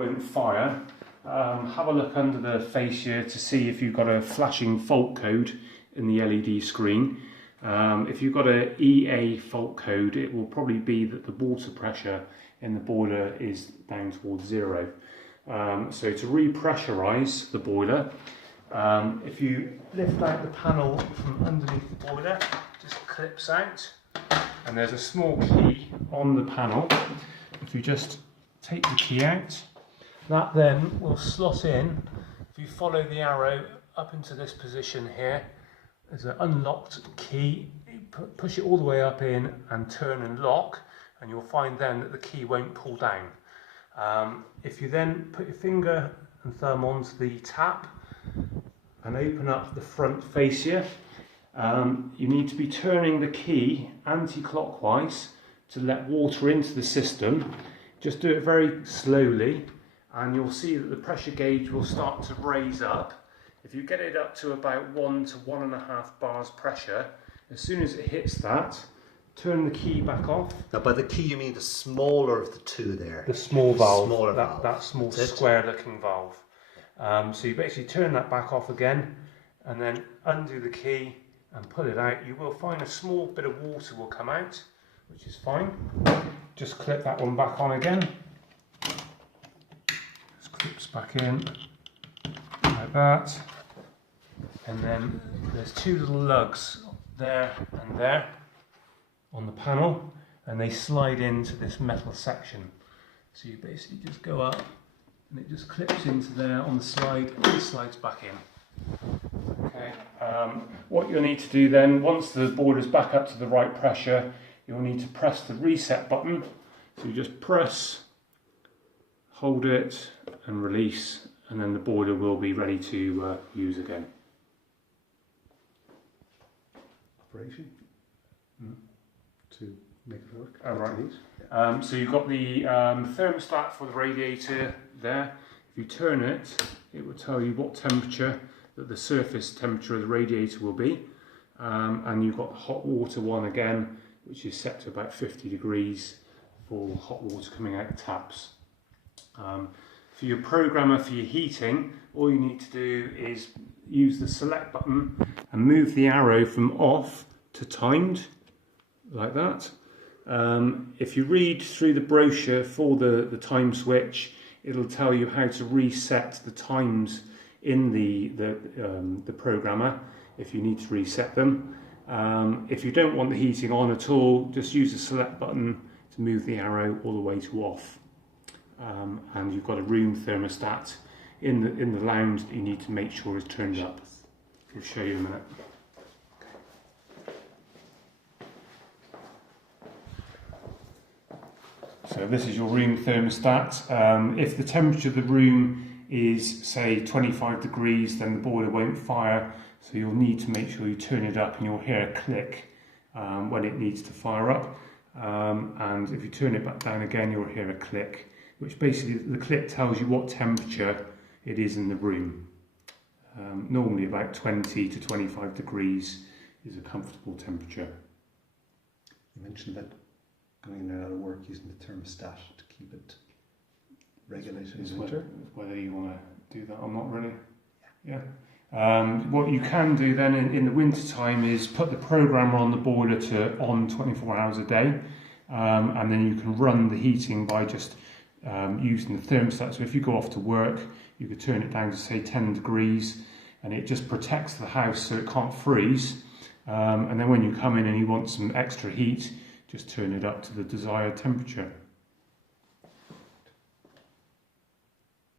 won't fire, have a look under the fascia to see if you've got a flashing fault code in the LED screen. If you've got an EA fault code, it will probably be that the water pressure in the boiler is down towards 0. So to repressurize the boiler, if you lift out the panel from underneath the boiler, it just clips out, and there's a small key on the panel. If you just take the key out, that then will slot in. If you follow the arrow up into this position here, there's an unlocked key. You push it all the way up in and turn and lock, and you'll find then that the key won't pull down. If you then put your finger and thumb onto the tap and open up the front fascia, you need to be turning the key anti-clockwise to let water into the system. Just do it very slowly, and you'll see that the pressure gauge will start to raise up. If you get it up to about 1 to 1.5 bars pressure, as soon as it hits that, turn the key back off. Now by the key you mean the smaller of the two there? The small valve, smaller valve. That small square looking valve. So you basically turn that back off again, and then undo the key and pull it out. You will find a small bit of water will come out, which is fine. Just clip that one back on again. Just clips back in like that. And then there's two little lugs there and there on the panel, and they slide into this metal section. So you basically just go up and it just clips into there on the slide, and it slides back in. Okay. What you'll need to do then, once the boiler's back up to the right pressure, you'll need to press the reset button. So you just press, hold it and release, and then the boiler will be ready to use again. Operation to make it work. Oh, right. So you've got the thermostat for the radiator there. If you turn it, it will tell you what temperature that the surface temperature of the radiator will be, and you've got the hot water one again, which is set to about 50 degrees for hot water coming out of taps. For your programmer for your heating, all you need to do is use the select button and move the arrow from off to timed, like that. If you read through the brochure for the time switch, it'll tell you how to reset the times in the programmer if you need to reset them. If you don't want the heating on at all, just use the select button to move the arrow all the way to off. And you've got a room thermostat in the lounge that you need to make sure is turned up. I'll show you in a minute. So this is your room thermostat. If the temperature of the room is, say, 25 degrees, then the boiler won't fire. So you'll need to make sure you turn it up, and you'll hear a click when it needs to fire up. And if you turn it back down again, you'll hear a click, which basically the click tells you what temperature it is in the room. Normally about 20 to 25 degrees is a comfortable temperature. You mentioned that going in and out of work using the thermostat to keep it regulated in winter. Whether you want to do that or not, really. Yeah. What you can do then in the winter time is put the programmer on the boiler to on 24 hours a day, and then you can run the heating by just using the thermostat. So if you go off to work, you could turn it down to say 10 degrees, and it just protects the house so it can't freeze. And then when you come in and you want some extra heat, just turn it up to the desired temperature.